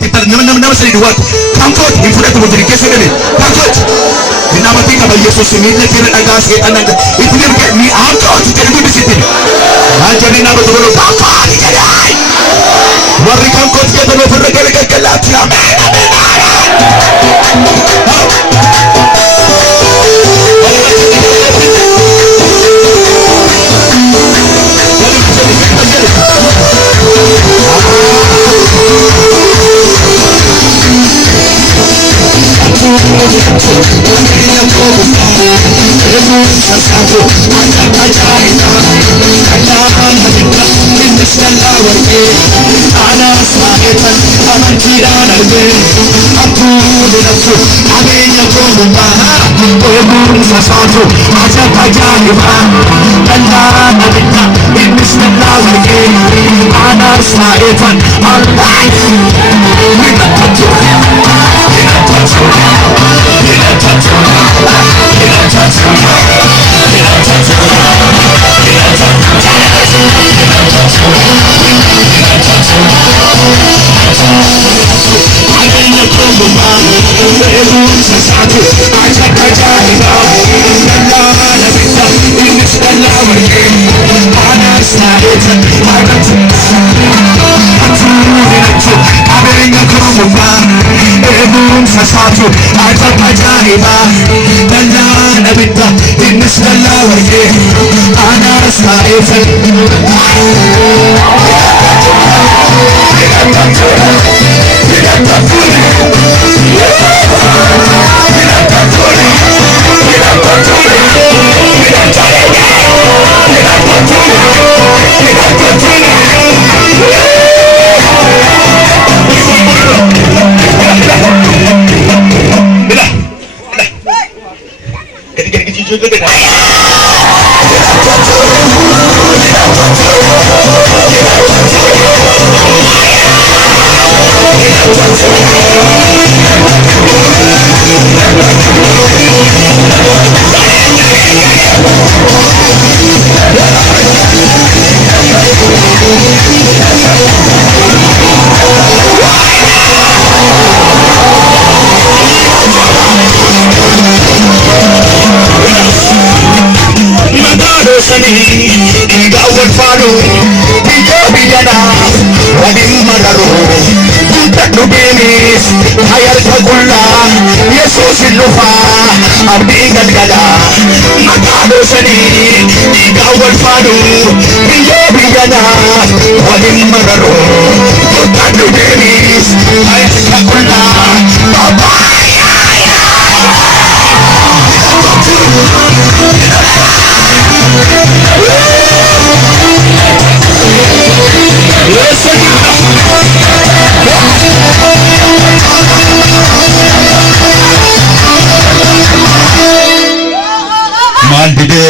nama sani duwwaat kankooti hin fudhatu mutiri keessa galee kankooti dinamatiin qaba yesuus miidha keera dhagaa seexan dhagaa itti dirqe ni aankooti jedhu bisitti haan jedhee nama tokko kankooti jedhee warri kankooti jedhan ofirra galgalaatti ameen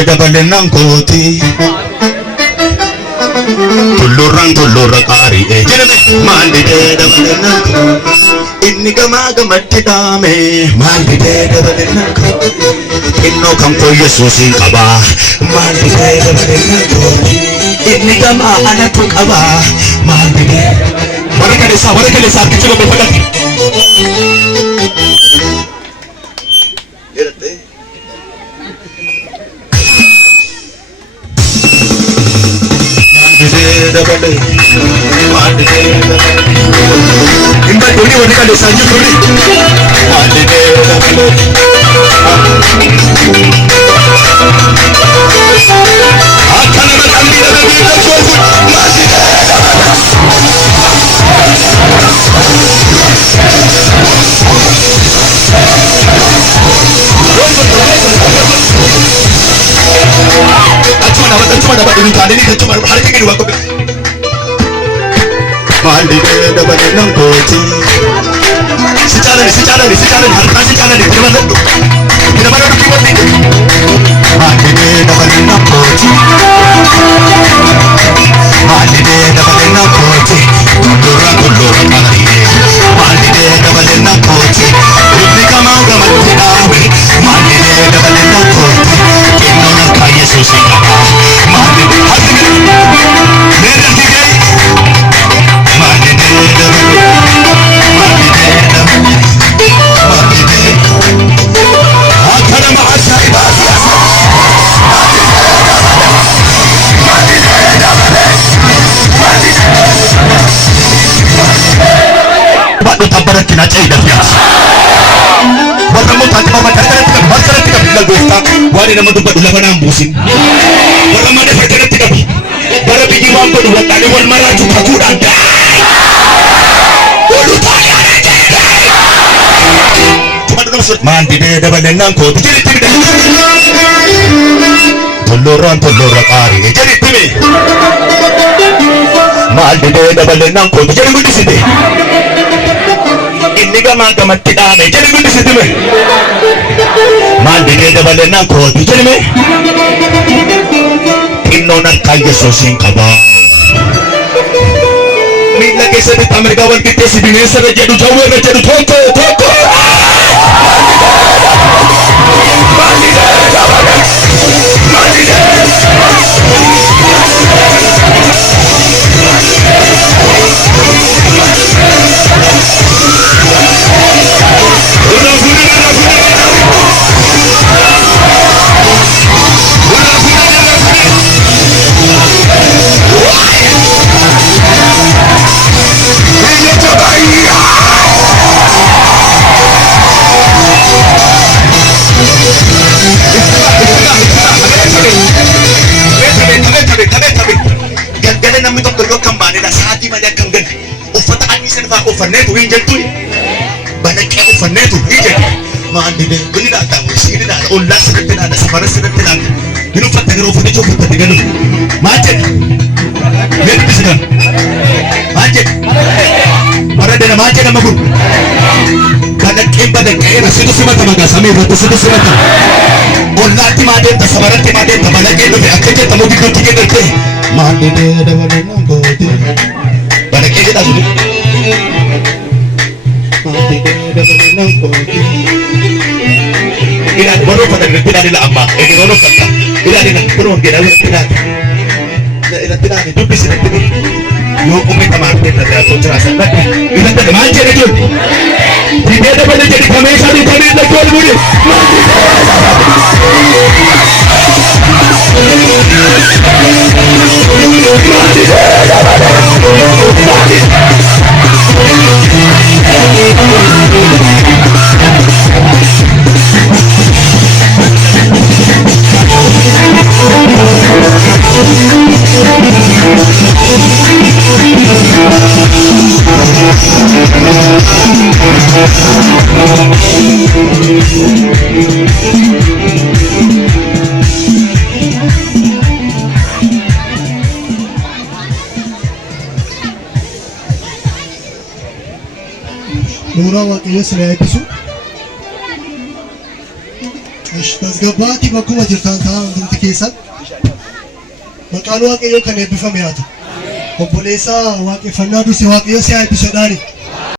dabalenang koti tullurra qari jeneme mandide dabalenang inni gama dame mandide dabalenang inno kam ko yesusin qaba mandide dabalenang inni gama anatu qaba mandide warakale sa kichulo befagati Imba doni wadi kali sanju doni. Cuma dapat ini tadi ini cuma hari ini dua kopi. Mandide dabalenang koti secara harta secara di mana tu kibat ini mandide dabalenang koti tullurra kari mandide dabalenang koti ini kamau gamatti dawe mandide dabalenang koti inno nakka yesus ikaba mandide baaduu tabbaratti na ce'idha fiyaas. Warra immoo taatee maama harkarratti qabi lagooftaa waan nama dubbadhu lafa naan buusin. Warra mana harkarratti qabi bara biyyi waan godhu wadhaanii wal maraachuu kakuudhaan maan didee dabalennaan kooti jedhitti midha tollorraan tollorra qaari jedhitti mi maal didee dabalennaan kooti jedhi guddisite inni gamaa gamatti dhaame jedhi guddisite mi maal didee dabalennaan kooti jedhi mi xinnoon harkaa Yesuusiin qabaa miila keessatti Ameerikaa wal qixxeessi bineensarra jedhu jawweerra jedhu tokko uffanneetu hin jettu banaqee uffanneetu hin jettu maan dide bini dhaadhaa wisiini dhaadha ollaa sirritti dhaadha safara sirritti dhaadha hin uffatte gara uffannicha uffatte galu maan jedhe mee dubbisitan maan jedhe baradena maan jedhama kun banaqeen banaqeera situ simata magaa samii irratti situ simata ollaatti maa deemta safaratti maa deemta banaqeen dhufe akka jettamu gidduutti jedharte maan dide dabalannaan kooti banaqee jedhaa suni Ila baru pada tidak ada amma. Ini orang kata. Ila ini perlu kita harus tidak. Ila tidak ada. Itu bisa tidak. Yo kami kemarin tidak ada cerasa. Ila tidak manja itu. Tidak ada pada jadi kami satu kami tidak jual beli. Nura Waaqayyo siree eebbisu. Tasgabbaatti bakkuma jirtan ta'a hundumti keessan. Maqaan Waaqayyoo kan eebbifame haa ta'u. Obboleessaa waaqeffannaa dursee Waaqayyo si haa eebbisu jedhaani.